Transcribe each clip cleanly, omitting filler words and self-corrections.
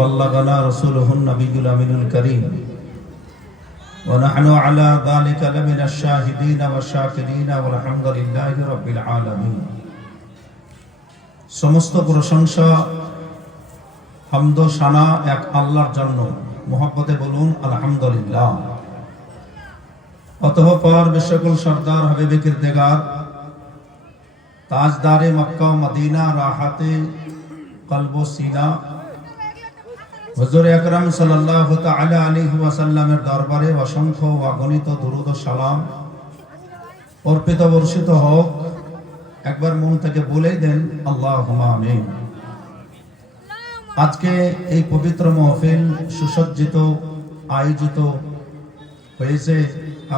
بلغنا رسوله النبي الأمين الكريم ونحن على ذلك لمن الشاهدين والشاكرين والحمد لله رب العالمين। সমস্ত প্রশংসা হামদ ও সানা এক আল্লাহর জন্য। মুহাব্বতে বলুন আলহামদুলিল্লাহ। অতঃপর বিশ্বকুল সরদার হাবিবে কিরতেগার তাজদারে মক্কা ও মদিনা রাহাতে কলব ও সিনা হুজুর আকরাম সাল্লাল্লাহু তাআলা আলাইহি ওয়াসাল্লামের দরবারে অসংখ্য অগণিত দুরূদ ও সালাম অর্পিত বর্ষিত হোক। একবার মন থেকে বলেই দেন আল্লাহুম্মা আমিন। আজকে এই পবিত্র মাহফিল সুসজ্জিত আয়োজিত হয়েছে,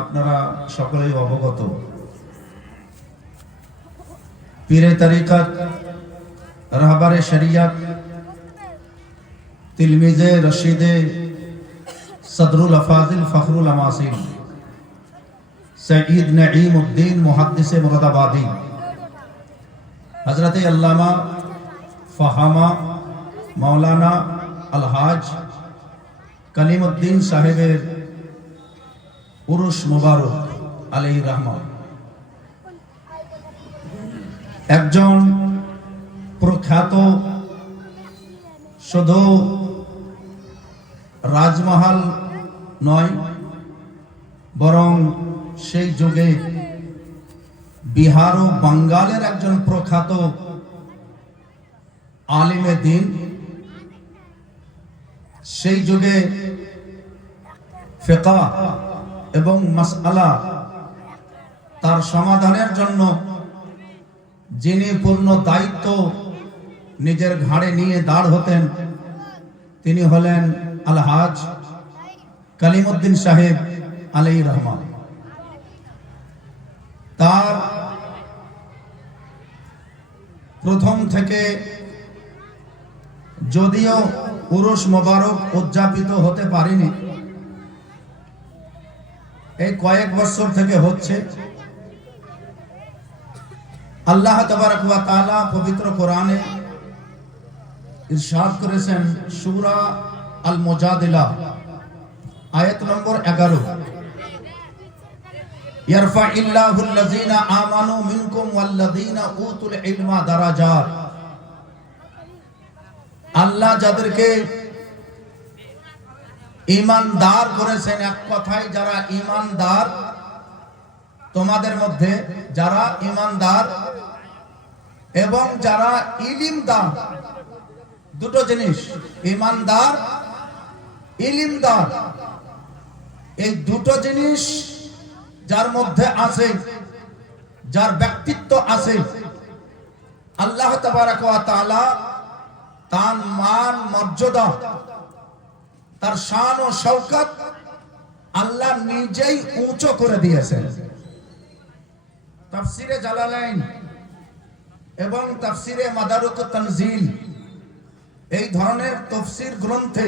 আপনারা সকলেই অবগত। পীরে তরিকত, রাহবারে শরিয়ত, তিলমিজে রশিদে সদরুল আফাজিল ফখরুল আমাসিল সঈদ নঈম উদ্দিন মুহাদ্দিসে মুরাদাবাদী হযরত আল্লামা ফাহামা মাওলানা আলহাজ কালিমউদ্দিন সাহেবের উরুস মুবারক আলাইহি রহমত। একজন প্রখ্যাত শুধু রাজমহল নয়, বরং সেই যুগে বিহার ও বাঙ্গালের একজন প্রখ্যাত আলিমে দ্বীন। সেই যুগে ফিকহ এবং মাসআলা তার সমাধানের জন্য যিনি পূর্ণ দায়িত্ব নিজের ঘাড়ে নিয়ে দাঁড় হতেন, তিনি হলেন আলহাজ কালিমউদ্দিন সাহেব আলাইহি রহমান। তার প্রথম থেকে যদিও উরুস মোবারক উদযাপিত হতে পারেনি, এই কয়েক বছর থেকে হচ্ছে। আল্লাহ তাবারক ওয়া তাআলা পবিত্র কোরআনে ইরশাদ করেছেন, সূরা আল মুজাদিলা আয়াত নম্বর 11, ইয়ারফাইল্লাহুল লাযিনা আমানু মিনকুম ওয়াল্লাযিনা উতুল ইলমা দারাজাত। আল্লাহ যাদেরকে ঈমানদার করেছেন, এক কথায় যারা ঈমানদার, তোমাদের মধ্যে যারা ঈমানদার এবং যারা ইলমদার, দুটো জিনিস, ঈমানদার ইলমদার, এই দুটো জিনিস যার মধ্যে আছে, যার ব্যক্তিত্ব আছে, আল্লাহ তাবারক ওয়া তাআলা তার মান মর্যাদা, তার শান ও শওকত আল্লাহ নিজেই উঁচু করে দিয়েছেন। তাফসিরে জালালাইন এবং তাফসিরে মাদারুক তানজিল এই ধরনের তাফসীর গ্রন্থে